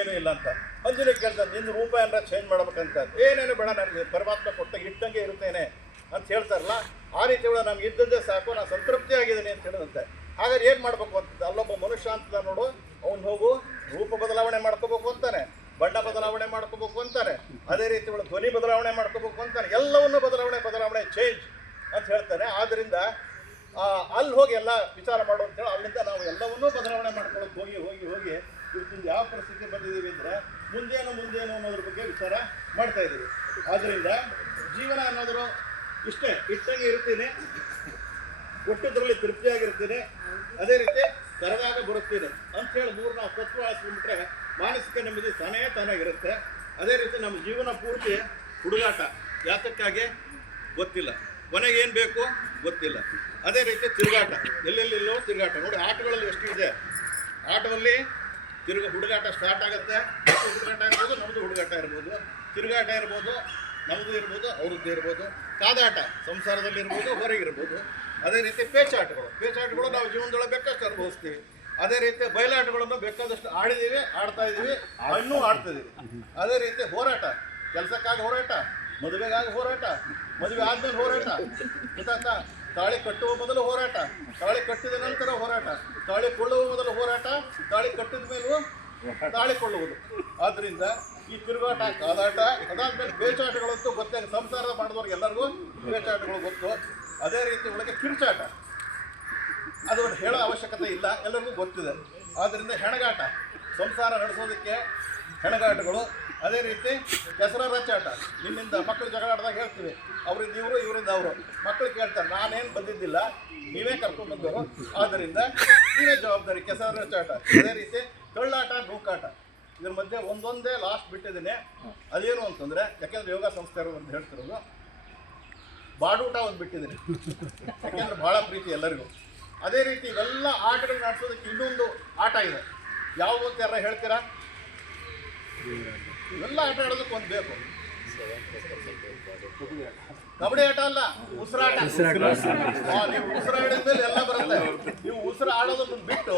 ಏನೂ ಇಲ್ಲ ಅಂತ. ಅಂಜಲಿ ಕೇಳ್ತಾನೆ ನಿನ್ನ ರೂಪ ಏನಾರ ಚೇಂಜ್ ಮಾಡ್ಬೇಕಂತ? ಏನೇನು ಬೇಡ, ನನಗೆ ಪರಮಾತ್ಮ ಕೊಟ್ಟ ಇಟ್ಟಂಗೆ ಇರುತ್ತೇನೆ. ಅಂತ ಹೇಳ್ತಾರಲ್ಲ, ಆ ರೀತಿ ಒಳಗೆ ನಮ್ಗೆ ಇದ್ದದ್ದೇ ಸಾಕು ನಾನು ಸಂತೃಪ್ತಿ ಆಗಿದ್ದೀನಿ ಅಂತ ಹೇಳಿದಂತೆ. ಹಾಗಾದ್ರೆ ಏನು ಮಾಡ್ಬೇಕು ಅಂತ? ಅಲ್ಲೊಬ್ಬ ಮನುಷ್ಯ ಅಂತ ನೋಡು, ಅವ್ನು ಹೋಗು, ರೂಪ ಬದಲಾವಣೆ ಮಾಡ್ಕೋಬೇಕು ಅಂತಾನೆ, ಬಣ್ಣ ಬದಲಾವಣೆ ಮಾಡ್ಕೋಬೇಕು ಅಂತಾನೆ, ಅದೇ ರೀತಿ ಒಳಗೆ ಧ್ವನಿ ಬದಲಾವಣೆ ಮಾಡ್ಕೋಬೇಕು ಅಂತಾನೆ, ಎಲ್ಲವನ್ನು ಬದಲಾವಣೆ ಬದಲಾವಣೆ ಚೇಂಜ್ ಅಂತ ಹೇಳ್ತಾನೆ. ಆದ್ದರಿಂದ ಅಲ್ಲಿ ಹೋಗಿ ಎಲ್ಲ ವಿಚಾರ ಮಾಡು ಅಂತೇಳಿ ಅಲ್ಲಿಂದ ನಾವು ಎಲ್ಲವನ್ನೂ ಬದಲಾವಣೆ ಮಾಡ್ಕೊಳ್ಳೋಕೆ ಹೋಗಿ ಹೋಗಿ ಹೋಗಿ ಇವತ್ತಿನ ಯಾವ ಪರಿಸ್ಥಿತಿ ಬಂದಿದ್ದೀವಿ ಅಂದರೆ ಮುಂದೇನು ಮುಂದೇನು ಅನ್ನೋದ್ರ ಬಗ್ಗೆ ವಿಚಾರ ಮಾಡ್ತಾ ಇದ್ದೀವಿ. ಆದ್ದರಿಂದ ಜೀವನ ಅನ್ನೋದ್ರು ಇಷ್ಟೇ, ಇಟ್ಟಂಗೆ ಇರ್ತೀನಿ. ಕೊಟ್ಟಿದ್ದರಲ್ಲಿ ತೃಪ್ತಿಯಾಗಿರ್ತೀನಿ. ಅದೇ ರೀತಿ ಕರೆದಾಗ ಬರುತ್ತೀನಿ ಅಂತೇಳಿ ಮೂರು ನಾವು ತತ್ವ ಆಳಿಸ್ಕೊಂಡ್ಬಿಟ್ರೆ ಮಾನಸಿಕ ನೆಮ್ಮದಿ ತಾನೇ ತಾನಾಗಿರುತ್ತೆ ಅದೇ ರೀತಿ ನಮ್ಮ ಜೀವನ ಪೂರ್ತಿ ಹುಡುಗಾಟ. ಯಾತಕ್ಕಾಗಿ? ಗೊತ್ತಿಲ್ಲ. ಕೊನೆಗೆ ಏನು ಬೇಕು? ಗೊತ್ತಿಲ್ಲ. ಅದೇ ರೀತಿ ತಿರುಗಾಟ. ಎಲ್ಲೆಲ್ಲೆಲ್ಲೋ ತಿರುಗಾಟ. ನೋಡಿ, ಆಟಗಳಲ್ಲಿ ಎಷ್ಟು ಇದೆ ಆಟದಲ್ಲಿ ತಿರುಗ ಹುಡುಗಾಟ ಸ್ಟಾರ್ಟ್ ಆಗುತ್ತೆ. ಹುಡುಗಾಟ ಇರ್ಬೋದು ನಮ್ಮದು ಹುಡುಗಾಟ ಇರ್ಬೋದು. ತಿರುಗಾಟ ಇರ್ಬೋದು ನಮ್ಮದು ಇರ್ಬೋದು, ಅವ್ರದ್ದು ಇರ್ಬೋದು. ಕಾದಾಟ ಸಂಸಾರದಲ್ಲಿ ಇರ್ಬೋದು ಹೊರಗಿರ್ಬೋದು ಅದೇ ರೀತಿ ಪೇಚಾಟಗಳು. ಪೇಚಾಟಗಳು ನಾವು ಜೀವನದೊಳಗೆ ಬೇಕಷ್ಟು ಅನುಭವಿಸ್ತೀವಿ. ಅದೇ ರೀತಿ ಬಯಲಾಟಗಳನ್ನು ಬೇಕಾದಷ್ಟು ಆಡಿದ್ದೀವಿ ಆಡ್ತಾ ಇದ್ದೀವಿ ಇನ್ನೂ ಆಡ್ತಾ ಇದೀವಿ. ಅದೇ ರೀತಿ ಹೋರಾಟ. ಕೆಲಸಕ್ಕಾಗಿ ಹೋರಾಟ, ಮದುವೆಗಾಗಿ ಹೋರಾಟ, ಮದುವೆ ಆದ್ಮೇಲೆ ಹೋರಾಟ. ಗೊತ್ತಾಯ್ತಾ? ತಾಳಿ ಕಟ್ಟುವ ಮೊದಲು ಹೋರಾಟ. ತಾಳಿ ಕಟ್ಟಿದ ನಂತರ ಹೋರಾಟ. ತಾಳಿ ಕೊಳ್ಳುವ ಮೊದಲು ಹೋರಾಟ. ತಾಳಿ ಕಟ್ಟಿದ ಮೇಲೂ ತಾಳಿ ಕೊಳ್ಳುವುದು. ಆದ್ರಿಂದ ಈ ತಿರುಗಾಟ ಕಾದಾಟ, ಅದಾದ್ಮೇಲೆ ಬೇಚಾಟಗಳಂತೂ ಗೊತ್ತೇ, ಸಂಸಾರ ಮಾಡಿದವ್ರಿಗೆ ಎಲ್ಲರಿಗೂ ಬೇಚಾಟಗಳು ಗೊತ್ತು. ಅದೇ ರೀತಿ ಒಳಗೆ ಕಿರುಚಾಟ. ಅದು ಹೇಳೋ ಅವಶ್ಯಕತೆ ಇಲ್ಲ. ಎಲ್ಲರಿಗೂ ಗೊತ್ತಿದೆ. ಆದ್ದರಿಂದ ಹೆಣಗಾಟ. ಸಂಸಾರ ನಡೆಸೋದಕ್ಕೆ ಹೆಣಗಾಟಗಳು, ಅದೇ ರೀತಿ ಕೆಸರ ರಚ್ಚಾಟ ನಿಮ್ಮಿಂದ ಮಕ್ಕಳು ಜಗಳ ಹೇಳ್ತೀವಿ. ಅವರಿಂದ ಇವರು, ಇವರಿಂದ ಅವರು. ಮಕ್ಕಳು ಕೇಳ್ತಾರೆ, ನಾನೇನು ಬಂದಿದ್ದಿಲ್ಲ, ನೀವೇ ಕರ್ಕೊಂಡು ಬಂದವರು. ಆದ್ದರಿಂದ ನೀವೇ ಜವಾಬ್ದಾರಿ ಕೆಸರ ರಚ್ಚಾಟ ಅದೇ ರೀತಿ ಕಳ್ಳಾಟ, ನೂಕಾಟ. ಇದ್ರ ಮಧ್ಯೆ ಒಂದೊಂದೇ ಲಾಸ್ಟ್ ಬಿಟ್ಟಿದ್ದೀನಿ. ಅದೇನು ಅಂತಂದರೆ, ಯಾಕೆಂದ್ರೆ ಯೋಗ ಸಂಸ್ಕಾರ ಅಂತ ಹೇಳ್ತಿರೋದು, ಬಾಡೂಟ ಒಂದು ಬಿಟ್ಟಿದ್ದೀನಿ. ಯಾಕೆಂದ್ರೆ ಭಾಳ ಪ್ರೀತಿ ಎಲ್ಲರಿಗೂ. ಅದೇ ರೀತಿ ಇವೆಲ್ಲ ಆಟಗಳು ಆಡಿಸೋದಕ್ಕೆ ಇನ್ನೊಂದು ಆಟ ಇದೆ. ಯಾವುದು ಅಂತ ಹೇಳ್ತೀರಾ? ಇವೆಲ್ಲ ಆಟ ಆಡೋದಕ್ಕೆ ಒಂದು ಬೇಕು. ಕಬಡ್ಡಿ ಆಟ ಅಲ್ಲ ಉಸಿರಾಟ. ನೀವು ಉಸಿರಾಡಿದ ಮೇಲೆ ಎಲ್ಲ ಬರುತ್ತೆ. ನೀವು ಉಸಿರು ಆಡೋದನ್ನ ಬಿಟ್ಟು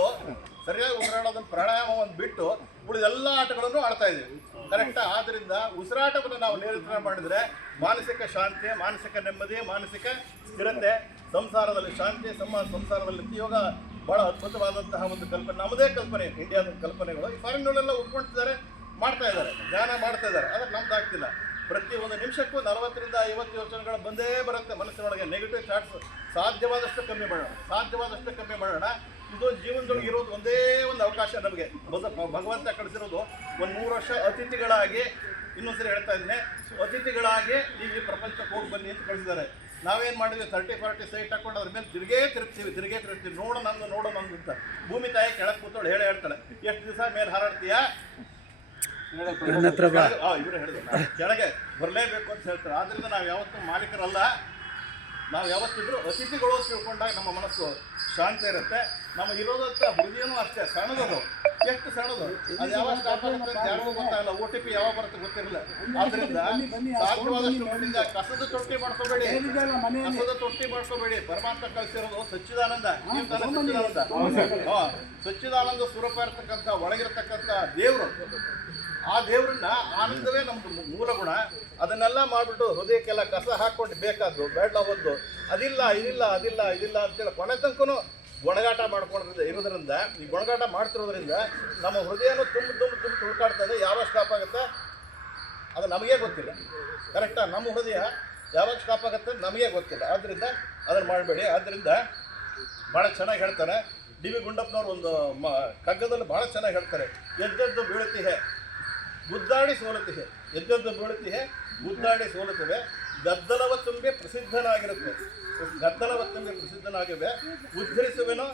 ಸರಿಯಾಗಿ ಉಸಿರಾಡೋದನ್ನ ಪ್ರಾಣಾಯಾಮವನ್ನು ಬಿಟ್ಟು ಉಳಿದ ಎಲ್ಲ ಆಟಗಳನ್ನು ಆಡ್ತಾ ಇದ್ದೀವಿ ಕರೆಕ್ಟ್? ಆದ್ರಿಂದ ಉಸಿರಾಟವನ್ನು ನಾವು ನಿಯಂತ್ರಣ ಮಾಡಿದ್ರೆ ಮಾನಸಿಕ ಶಾಂತಿ ಮಾನಸಿಕ ನೆಮ್ಮದಿ ಮಾನಸಿಕ ಸ್ಥಿರತೆ ಸಂಸಾರದಲ್ಲಿ ಶಾಂತಿ ಸಮ ಸಂಸಾರದಲ್ಲಿ ಯೋಗ ಬಹಳ ಅದ್ಭುತವಾದಂತಹ ಒಂದು ಕಲ್ಪನೆ. ನಮ್ಮದೇ ಕಲ್ಪನೆ ಇಂಡಿಯಾದ ಕಲ್ಪನೆಗಳು. ಈ ಫಾರಿನ್ಗಳೆಲ್ಲ ಒಪ್ಕೊಳ್ತಿದ್ದಾರೆ ಮಾಡ್ತಾ ಇದ್ದಾರೆ, ಧ್ಯಾನ ಮಾಡ್ತಾ ಇದ್ದಾರೆ. ಆದರೆ ನಮ್ದು ಆಗ್ತಿಲ್ಲ. ಪ್ರತಿ ಒಂದು ನಿಮಿಷಕ್ಕೂ ನಲವತ್ತರಿಂದ ಐವತ್ತು ಯೋಚನೆಗಳು ಬಂದೇ ಬರುತ್ತೆ. ಮನಸ್ಸಿನೊಳಗೆ ನೆಗೆಟಿವ್ ಥಾಟ್ಸ್ ಸಾಧ್ಯವಾದಷ್ಟು ಕಮ್ಮಿ ಮಾಡೋಣ. ಸಾಧ್ಯವಾದಷ್ಟು ಕಮ್ಮಿ ಮಾಡೋಣ. ಇದು ಜೀವನದೊಳಗೆ ಇರೋದು ಒಂದೇ ಒಂದು ಅವಕಾಶ ನಮಗೆ. ಭಗವಂತ ಕಳಿಸಿರೋದು ಒಂದು ಮೂರು ವರ್ಷ ಅತಿಥಿಗಳಾಗಿ ಇನ್ನೊಂದ್ಸರಿ ಹೇಳ್ತಾ ಇದ್ದೀನಿ. ಅತಿಥಿಗಳಾಗಿ ನೀವು ಈ ಪ್ರಪಂಚ ಹೋಗಿ ಬನ್ನಿ ಅಂತ ಕಳಿಸಿದ್ದಾರೆ. ನಾವೇನು ಮಾಡಿದ್ವಿ? ತರ್ಟಿ ಫಾರ್ಟಿ ಸೈಟ್ ಹಾಕೊಂಡು ಅದ್ರ ಮೇಲೆ ತಿರುಗೇ ತಿರುಗ್ತೀವಿ ತಿರುಗೇ ತಿರುಗ್ತೀವಿ. ನೋಡು ನಂದು ನೋಡು ನಂದು ಅಂತ. ಭೂಮಿ ತಾಯಿ ಕೆಳಗೆ ಕೂತೋಳು ಹೇಳಿ ಹೇಳ್ತಾಳೆ. ಎಷ್ಟು ದಿವಸ ಮೇಲೆ ಹಾರಾಡ್ತೀಯಾ? ನನ್ನ ಹತ್ರ ಬಾ. ಆ, ಇವ್ರು ಹೇಳಿದ್ರು. ಕೆಳಗೆ ಬರಲೇಬೇಕು ಅಂತ ಹೇಳ್ತಾರೆ. ಆದ್ರಿಂದ ನಾವು ಯಾವತ್ತೂ ಮಾಲೀಕರಲ್ಲ. ನಾವು ಯಾವತ್ತಿದ್ರು ಅತಿಥಿಗಳು ಅಂತ ತಿಳ್ಕೊಂಡಾಗ ನಮ್ಮ ಮನಸ್ಸು ಶಾಂತ ಇರುತ್ತೆ. ನಮ್ಮ ಇರೋದತ್ತ ಹೃದಯನೂ ಅಷ್ಟೇ ಸಣ್ಣದದು. ಎಷ್ಟು ಸಣ್ಣದು? ಅದು ಯಾವಾಗ ಸ್ಟಾಪ್ ಆಗುತ್ತೆ ಯಾರಿಗೂ ಗೊತ್ತಾಗಲ್ಲ. ಓ ಟಿ ಪಿ ಯಾವಾಗ ಬರುತ್ತೆ ಗೊತ್ತಿರಲ್ಲ. ಆದ್ರಿಂದ ಸಾಧ್ಯವಾದಷ್ಟು ಕಸದ ತೊಟ್ಟಿ ಮಾಡ್ಕೋಬೇಡಿ. ಕಸದ ತೊಟ್ಟಿ ಮಾಡ್ಕೋಬೇಡಿ. ಪರಮಾತ್ಮ ಕಳಿಸಿರೋದು ಸಚ್ಚಿದಾನಂದ. ಸಚ್ಚಿದಾನಂದ. ಹಾ, ಸಚ್ಚಿದಾನಂದ ಸ್ವರೂಪ ಇರ್ತಕ್ಕಂಥ ಒಳಗಿರತಕ್ಕಂಥ ದೇವರು. ಆ ದೇವ್ರನ್ನ ಆನಂದವೇ ನಮ್ದು ಮೂಲ ಗುಣ. ಅದನ್ನೆಲ್ಲ ಮಾಡಿಬಿಟ್ಟು ಹೃದಯಕ್ಕೆಲ್ಲ ಕಸ ಹಾಕ್ಕೊಂಡು ಬೇಕಾದ್ದು ಬೇಡವದ್ದು ಅದಿಲ್ಲ, ಇದಿಲ್ಲ ಅದಿಲ್ಲ, ಇದಿಲ್ಲ ಅಂತೇಳಿ ಕೊನೆ ತನಕನೂ ಗೊಣಗಾಟ ಮಾಡ್ಕೊಂಡಿರೋದು ಇರೋದ್ರಿಂದ, ಈ ಗೊಣಗಾಟ ಮಾಡ್ತಿರೋದ್ರಿಂದ ನಮ್ಮ ಹೃದಯನೂ ತುಂಬ ತುಂಬ ತುಂಬ ತುಳ್ಕಾಡ್ತದೆ ಯಾವಾಗ ಸ್ಟಾಪ್ ಆಗುತ್ತೆ? ಅದು ನಮಗೆ ಗೊತ್ತಿಲ್ಲ. ಕರೆಕ್ಟಾ ನಮ್ಮ ಹೃದಯ ಯಾವಾಗ ಸ್ಟಾಪ್ ಆಗುತ್ತೆ ನಮಗೆ ಗೊತ್ತಿಲ್ಲ. ಆದ್ದರಿಂದ ಅದನ್ನು ಮಾಡಬೇಡಿ. ಆದ್ದರಿಂದ ಭಾಳ ಚೆನ್ನಾಗಿ ಹೇಳ್ತಾರೆ. ಡಿ ವಿ ಗುಂಡಪ್ಪನವ್ರು ಒಂದು ಮ ಕಗ್ಗದಲ್ಲಿ ಭಾಳ ಚೆನ್ನಾಗಿ ಹೇಳ್ತಾರೆ. ಎದ್ದೆದ್ದು ಬೀಳುತ್ತಿಹೆ ಗುದ್ದಾಡಿ ಸೋಲತಿಹೆ ಎದ್ದೆದ್ದು ಬೀಳುತ್ತಿವೆ ಗುದ್ದಾಡಿ ಸೋಲುತ್ತವೆ ಗದ್ದಲವ ತುಂಬಿ ಪ್ರಸಿದ್ಧನಾಗಿರುತ್ತೆ ಗದ್ದಲವ ತುಂಬಿ ಪ್ರಸಿದ್ಧನಾಗಿವೆ ಉದ್ಧರಿಸುವೆನು?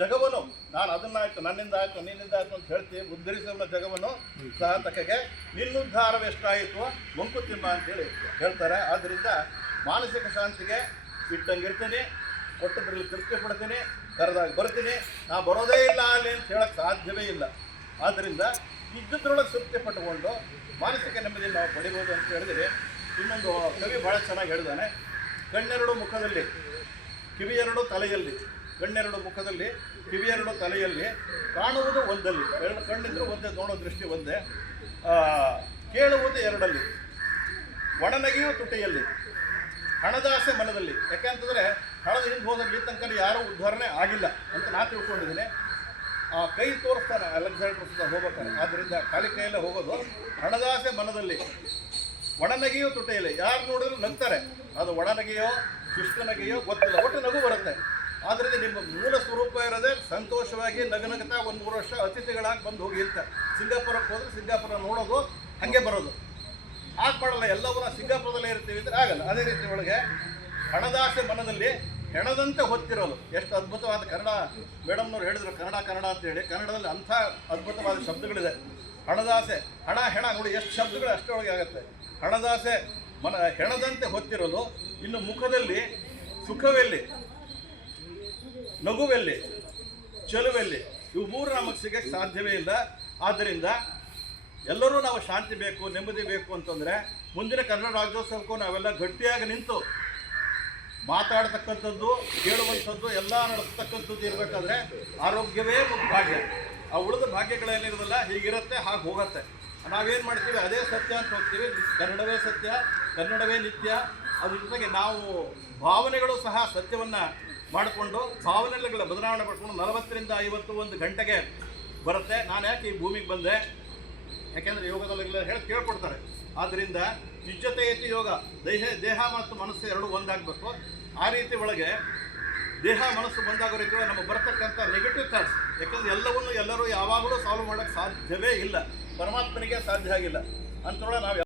ಜಗವನು. ನಾನು ಅದನ್ನಾಯ್ತು ನನ್ನಿಂದ ಆಯ್ತು ನಿನ್ನಿಂದ ಆಯ್ತು ಅಂತ ಹೇಳ್ತೀವಿ ಉದ್ಧರಿಸುವ ಜಗವನು? ಸಹ ನಿನ್ನುದ್ಧಾರವೆಷ್ಟಾಯಿತು ಮಂಕುತಿಮ್ಮ ಅಂತೇಳಿ ಹೇಳ್ತಾರೆ. ಆದ್ದರಿಂದ ಮಾನಸಿಕ ಶಾಂತಿಗೆ ಇಟ್ಟಂಗಿರ್ತೀನಿ ಕೊಟ್ಟದ್ರಲ್ಲಿ ತೃಪ್ತಿ ಪಡ್ತೀನಿ, ಕರೆದಾಗ ಬರ್ತೀನಿ. ನಾ ಬರೋದೇ ಇಲ್ಲ ಅಲ್ಲಿ ಅಂತ ಹೇಳಕ್ಕೆ ಸಾಧ್ಯವೇ ಇಲ್ಲ. ಆದ್ದರಿಂದ ಇದ್ದದ್ರೊಳಗೆ ತೃಪ್ತಿ ಪಟ್ಟುಕೊಂಡು ಮಾನಸಿಕ ನೆಮ್ಮದಿ ನಾವು ಪಡಿಬೋದು ಅಂತ ಹೇಳಿದ್ರೆ ಇನ್ನೊಂದು ಕವಿ ಭಾಳ ಚೆನ್ನಾಗಿ ಹೇಳಿದಾನೆ, ಕಣ್ಣೆರಡು ಮುಖದಲ್ಲಿ, ಕಿವಿಯೆರಡು ತಲೆಯಲ್ಲಿ, ಕಣ್ಣೆರಡು ಮುಖದಲ್ಲಿ, ಕಿವಿಯೆರಡು ತಲೆಯಲ್ಲಿ ಕಾಣುವುದು ಒಂದಲ್ಲಿ, ಎರಡು ಕಣ್ಣಿದ್ರೂ ಒಂದೇ, ನೋಡೋ ದೃಷ್ಟಿ ಒಂದೇ ಕೇಳುವುದು ಎರಡಲ್ಲಿ ಒಣನಗೆಯೂ ತುಟಿಯಲ್ಲಿ, ಹಣದಾಸೆ ಮನದಲ್ಲಿ. ಯಾಕೆಂತಂದರೆ ಹಣದ ಹಿಂದೆ ಹೋದ ಇಲ್ಲಿ ತನಕ ಯಾರೂ ಉದ್ಧಾರಣೆ ಆಗಿಲ್ಲ ಅಂತ ನಾ ತಿಳ್ಕೊಂಡಿದ್ದೀನಿ. ಆ ಕೈ ತೋರಿಸ್ತಾನೆ ಅಲೆಕ್ಸಾಂಡರ್ ಸುತ್ತ ಹೋಗ್ಬೇಕಾರೆ ಆದ್ದರಿಂದ ಖಾಲಿ ಕೈಯಲ್ಲೇ ಹೋಗೋದು ಹಣದಾಸೆ ಮನದಲ್ಲಿ. ಒಣನಗೆಯೋ ತುಟೆಯಲ್ಲಿ ಯಾರು ನೋಡಿದ್ರು ನಗ್ತಾರೆ ಅದು ಒಣನಗೆಯೋ ನಗಿಯೋ ಗೊತ್ತಿಲ್ಲ. ಒಟ್ಟು ನಗು ಬರುತ್ತೆ. ಆದ್ದರಿಂದ ನಿಮ್ಮ ಮೂಲ ಸ್ವರೂಪ ಇರೋದೇ ಸಂತೋಷವಾಗಿ ನಗನಗತಾ ಒಂದು ಮೂರು ವರ್ಷ ಅತಿಥಿಗಳಾಗಿ ಬಂದು ಹೋಗಿ ಇರ್ತ ಸಿಂಗಾಪುರಕ್ಕೆ ಹೋದ್ರೆ ಸಿಂಗಾಪುರ ನೋಡೋದು, ಹಾಗೆ ಬರೋದು. ಹಾಗೆ ಮಾಡಲ್ಲ ಎಲ್ಲವೂ ಸಿಂಗಾಪುರದಲ್ಲೇ ಇರ್ತೀವಿ ಅಂದ್ರೆ ಆಗಲ್ಲ. ಅದೇ ರೀತಿ ಒಳಗೆ ಹಣದಾಸೆ ಮನದಲ್ಲಿ ಹೆಣದಂತೆ ಹೊತ್ತಿರೋದು. ಎಷ್ಟು ಅದ್ಭುತವಾದ ಕನ್ನಡ. ಮೇಡಮ್ನವ್ರು ಹೇಳಿದ್ರು ಕನ್ನಡ ಕನ್ನಡ ಅಂತ ಹೇಳಿ ಕನ್ನಡದಲ್ಲಿ ಅಂಥ ಅದ್ಭುತವಾದ ಶಬ್ದಗಳಿದೆ. ಹಣದಾಸೆ, ಹಣ, ಹೆಣ, ನೋಡಿ ಎಷ್ಟು ಶಬ್ದಗಳು ಅಷ್ಟರೊಳಗೆ ಆಗುತ್ತೆ. ಹಣದಾಸೆ, ಮನ, ಹೆಣದಂತೆ ಹೊತ್ತಿರೋದು. ಇನ್ನು ಮುಖದಲ್ಲಿ ಸುಖವೆಲ್ಲಿ? ನಗುವೆಲ್ಲಿ? ಚೆಲುವೆಲ್ಲಿ? ಇವು ಮೂರು ನಮಗೆ ಸಿಗಕ್ಕೆ ಸಾಧ್ಯವೇ ಇಲ್ಲ. ಆದ್ದರಿಂದ ಎಲ್ಲರೂ ನಾವು ಶಾಂತಿ ಬೇಕು, ನೆಮ್ಮದಿ ಬೇಕು ಅಂತಂದರೆ ಮುಂದಿನ ಕನ್ನಡ ರಾಜ್ಯೋತ್ಸವಕ್ಕೂ ನಾವೆಲ್ಲ ಗಟ್ಟಿಯಾಗಿ ನಿಂತು ಮಾತಾಡ್ತಕ್ಕಂಥದ್ದು, ಕೇಳುವಂಥದ್ದು, ಎಲ್ಲ ನಡೆಸ್ತಕ್ಕಂಥದ್ದು ಇರಬೇಕಾದ್ರೆ ಆರೋಗ್ಯವೇ ಒಂದು ಭಾಗ್ಯ. ಆ ಉಳಿದ ಭಾಗ್ಯಗಳೇನಿರೋದಲ್ಲ ಹೀಗಿರುತ್ತೆ, ಹಾಗೆ ಹೋಗುತ್ತೆ. ನಾವೇನು ಮಾಡ್ತೀವಿ? ಅದೇ ಸತ್ಯ ಅಂತ ಹೋಗ್ತೀವಿ. ಕನ್ನಡವೇ ಸತ್ಯ, ಕನ್ನಡವೇ ನಿತ್ಯ. ಅದ್ರ ಜೊತೆಗೆ ನಾವು ಭಾವನೆಗಳು ಸಹ ಸತ್ಯವನ್ನು ಮಾಡಿಕೊಂಡು, ಭಾವನೆಗಳ ಬದಲಾವಣೆ ಮಾಡಿಕೊಂಡು ನಲವತ್ತರಿಂದ ಐವತ್ತು ಒಂದು ಗಂಟೆಗೆ ಬರುತ್ತೆ. ನಾನು ಯಾಕೆ ಈ ಭೂಮಿಗೆ ಬಂದೆ? ಯಾಕೆಂದರೆ ಯೋಗದಲ್ಲಿ ಹೇಳಿ ಕೇಳ್ಕೊಡ್ತಾರೆ. ಆದ್ದರಿಂದ ನಿಶ್ಚತೆಯತಿ ಯೋಗ, ದೇಹ ದೇಹ ಮತ್ತು ಮನಸ್ಸು ಎರಡು ಒಂದಾಗಬೇಕು. ಆ ರೀತಿ ಒಳಗೆ ದೇಹ, ಮನಸ್ಸು ಬಂದಾಗೋ ರೀತಿ ನಮಗೆ ಬರ್ತಕ್ಕಂಥ ನೆಗೆಟಿವ್ ಥಾಟ್ಸ್ ಯಾಕಂದರೆ ಎಲ್ಲವನ್ನು ಎಲ್ಲರೂ ಯಾವಾಗಲೂ ಸಾಲ್ವ್ ಮಾಡೋಕ್ಕೆ ಸಾಧ್ಯವೇ ಇಲ್ಲ. ಪರಮಾತ್ಮನಿಗೆ ಸಾಧ್ಯ ಆಗಿಲ್ಲ. ಅಂತ ನಾವು